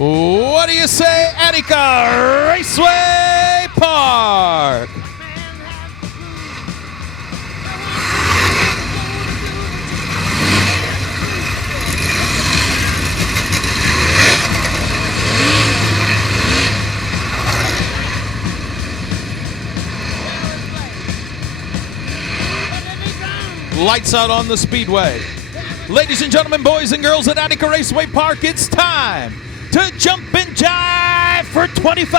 What do you say, Attica Raceway Park? Lights out on the speedway. Ladies and gentlemen, boys and girls at Attica Raceway Park, it's time to jump and jive for 25.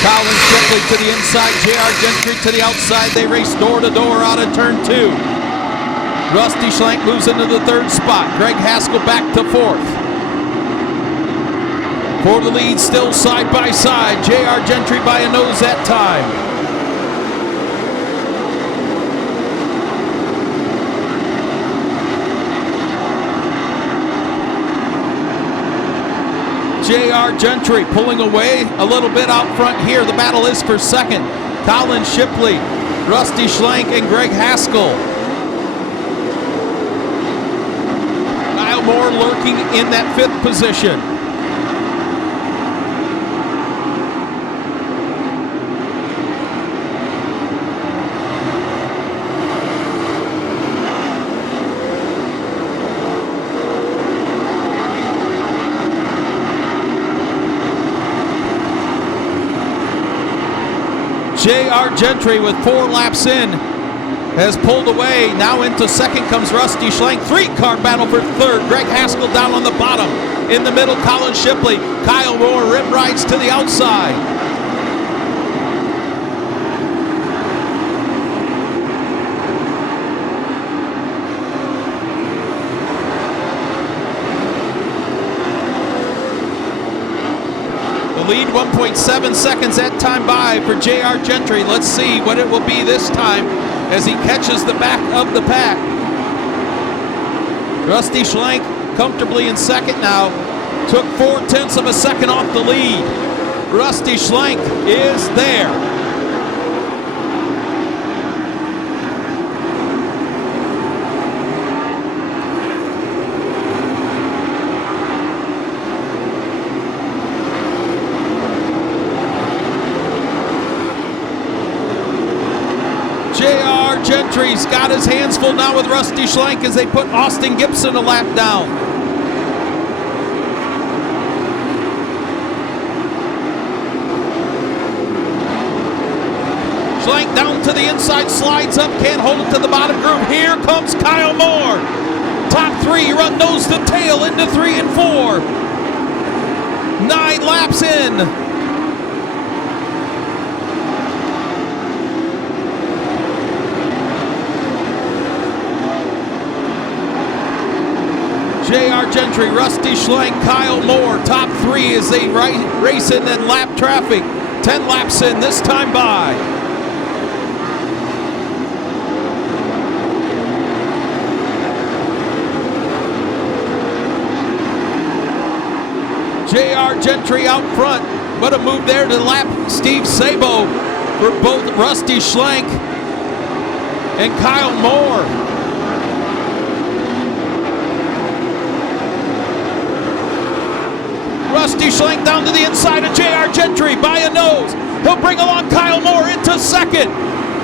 Collins Shipley to the inside, J.R. Gentry to the outside. They race door to door out of turn 2. Rusty Schlenk moves into the 3rd spot. Greg Haskell back to 4th. For the lead, still side by side. J.R. Gentry by a nose that time. J.R. Gentry pulling away a little bit out front here. The battle is for second. Colin Shipley, Rusty Schlenk, and Greg Haskell. Kyle Moore lurking in that 5th position. J.R. Gentry with 4 laps in has pulled away. Now into second comes Rusty Schlenk. 3-car battle for 3rd. Greg Haskell down on the bottom. In the middle, Colin Shipley. Kyle Moore rim rides to the outside. Lead 1.7 seconds that time by for J.R. Gentry. Let's see what it will be this time as he catches the back of the pack. Rusty Schlenk comfortably in second now. Took 0.4 of a second off the lead. Rusty Schlenk is there. J.R. Gentry's got his hands full now with Rusty Schlenk as they put Austin Gibson a lap down. Schlenk down to the inside, slides up, can't hold it to the bottom groove. Here comes Kyle Moore. Top 3, run nose to tail into 3 and 4. 9 laps in. J.R. Gentry, Rusty Schlenk, Kyle Moore, top 3 as they race in and lap traffic. 10 laps in this time by. J.R. Gentry out front. What a move there to lap Steve Sabo for both Rusty Schlenk and Kyle Moore. Rusty Schlenk down to the inside of J.R. Gentry by a nose. He'll bring along Kyle Moore into second.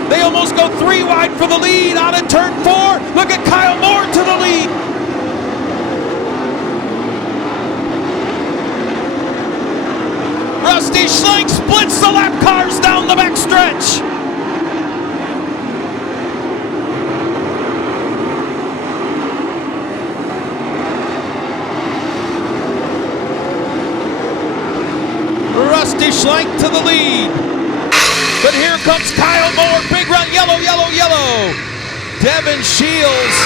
They almost go 3 wide for the lead out in turn 4. Look at Kyle Moore to the lead. Rusty Schlenk splits the lap cars down the backstretch. Rusty Schlenk to the lead. But here comes Kyle Moore. Big run, yellow, yellow, yellow. Devin Shields.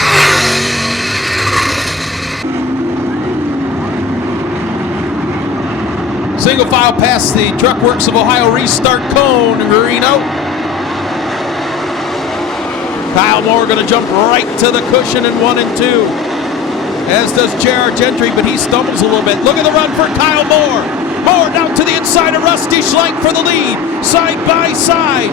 Single file past the Truck Works of Ohio restart cone, Reno. Kyle Moore going to jump right to the cushion in 1 and 2. As does J.R. Gentry, but he stumbles a little bit. Look at the run for Kyle Moore. Moore down to the inside of Rusty Schlenk for the lead, side by side.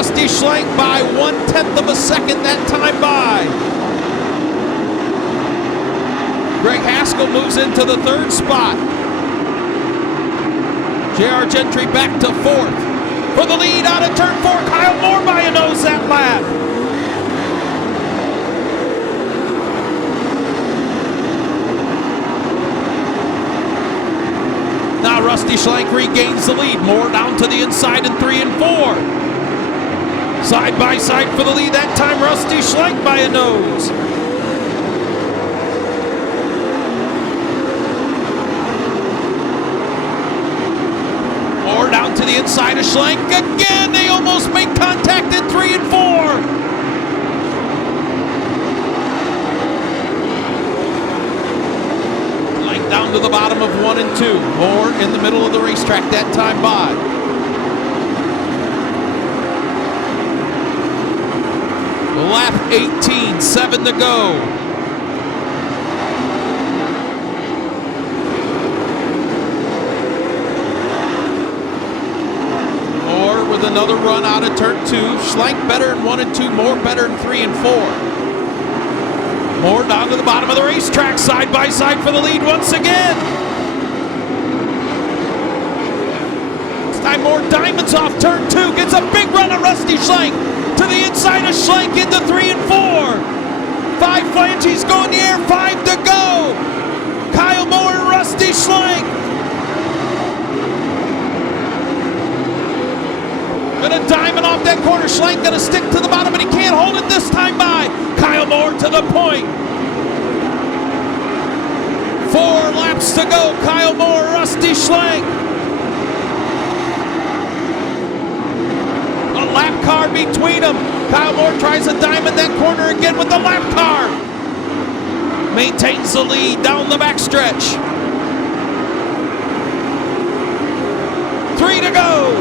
Rusty Schlenk by 1/10 of a second that time by. Greg Haskell moves into the third spot. J.R. Gentry back to fourth. For the lead out of turn 4, Kyle Moore by a nose that lap. Now Rusty Schlenk regains the lead. Moore down to the inside in 3 and 4. Side by side for the lead. That time Rusty Schlenk by a nose. Moore down to the inside of Schlenk. Again, they almost make contact in 3 and 4. Down to the bottom of 1 and 2. Moore in the middle of the racetrack that time by. Lap 18, 7 to go. Moore with another run out of turn 2. Schlenk better in 1 and 2. Moore better in 3 and 4. Moore down to the bottom of the racetrack, side by side for the lead once again. This time Moore diamonds off turn 2, gets a big run of Rusty Schlenk to the inside of Schlenk into 3 and 4. 5 flanges go in the air, 5 to go. Kyle Moore and Rusty Schlenk. Gonna diamond off that corner. Schlenk gonna stick to the bottom, but he can't hold it this time by. Kyle Moore to the point. 4 laps to go. Kyle Moore, Rusty Schlenk. A lap car between them. Kyle Moore tries to diamond that corner again with the lap car. Maintains the lead down the backstretch. 3 to go.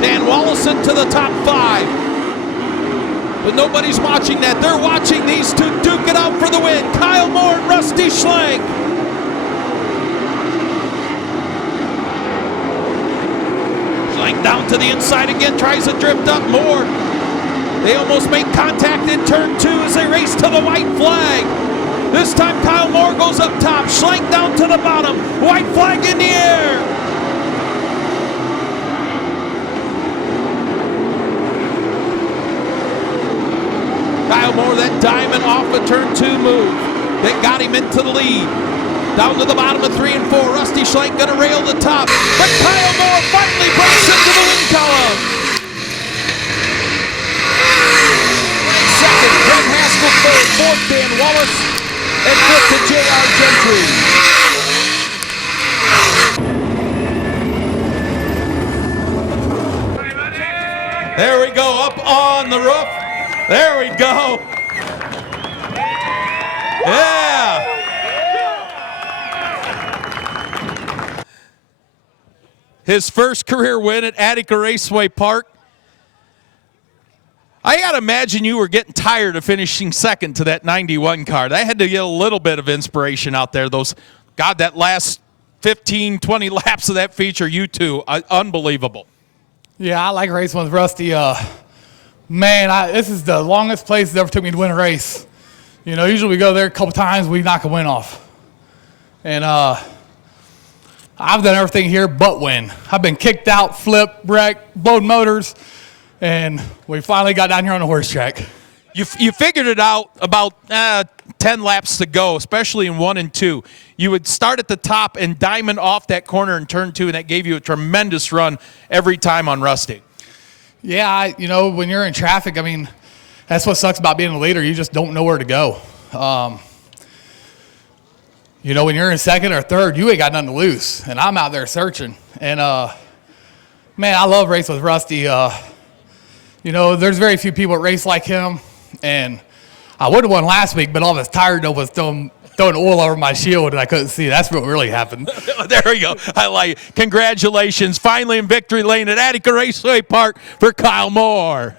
Dan Wallison to the top 5. But nobody's watching that. They're watching these two duke it out for the win. Kyle Moore and Rusty Schlenk. Schlenk down to the inside again, tries to drift up Moore. They almost make contact in turn 2 as they race to the white flag. This time Kyle Moore goes up top. Schlenk down to the bottom. White flag in the air. Kyle Moore, that diamond off a turn 2 move that got him into the lead. Down to the bottom of 3 and 4. Rusty Schlenk gonna rail the top. But Kyle Moore finally breaks into the win column. Second, Greg Haskell third. Fourth, Dan Wallace. And fifth to J.R. Gentry. There we go, up on the roof. There we go. Yeah. His first career win at Attica Raceway Park. I gotta imagine you were getting tired of finishing second to that 91 car. That had to get a little bit of inspiration out there. That last 15, 20 laps of that feature, you two, unbelievable. Yeah, I like racing with Rusty. Man, this is the longest place that ever took me to win a race. You know, usually we go there a couple times, we knock a win off. And I've done everything here but win. I've been kicked out, flipped, wrecked, blown motors, and we finally got down here on the horse track. You figured it out about 10 laps to go, especially in 1 and 2. You would start at the top and diamond off that corner in turn 2, and that gave you a tremendous run every time on Rusty. Yeah, when you're in traffic, I mean, that's what sucks about being a leader. You just don't know where to go. When you're in second or third, you ain't got nothing to lose. And I'm out there searching. And, man, I love racing with Rusty. There's very few people that race like him. And I would have won last week, but all this tired was throwing oil over my shield and I couldn't see. That's what really happened. There we go. I like it. Congratulations. Finally in victory lane at Attica Raceway Park for Kyle Moore.